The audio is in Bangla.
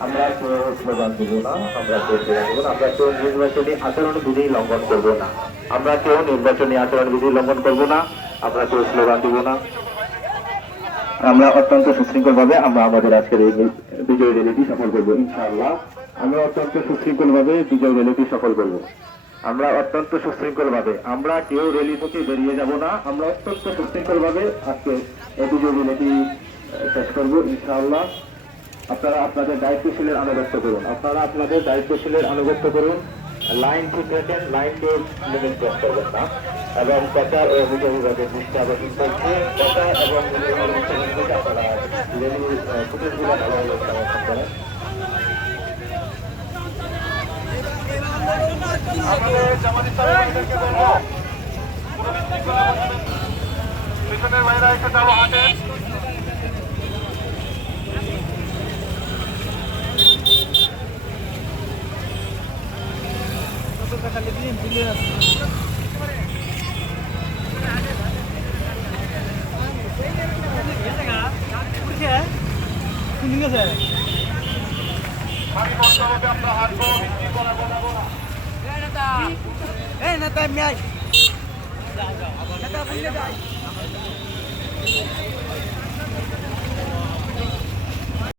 আমরা স্লোগান না আমরা কেউ না আমরা কেউ নির্বাচনী আচরণ বিধি লঙ্ঘন করব না। আমরা কেউ নির্বাচনী আচরণ বিধি লঙ্ঘন করব না। আমরা স্লোগান দিব না। আমরা অত্যন্ত সুশৃঙ্খল ভাবে আমরা আমাদের আজকের এই বিজয় র্যালিটি সফল করব, ইনশাআল্লাহ। আমরা অত্যন্ত সুশৃঙ্খল ভাবে বিজয় র্যালিটি সফল করব। আমরা অত্যন্ত সুশৃঙ্খল ভাবে আমরা কেউ র্যালি থেকে বেরিয়ে যাব না। আমরা অত্যন্ত সুশৃঙ্খল ভাবে আজকে এই বিজয় র্যালিটি শেষ করব, ইনশাআল্লাহ। আপনারা আপনাদের দায়িত্বশীলের আনুগত্য করুন। আপনারা আপনাদের দায়িত্বশীলের আনুগত্য করুন। লাইন ঠিক রাখেন লাইনকে লিমিট ক্রস করবেন না। এবং প্রচার ও বিভাগের দৃষ্টি আকর্ষণ করছে এবং আমি বলতে হবে আমরা হাঁটবো শৃঙ্খলা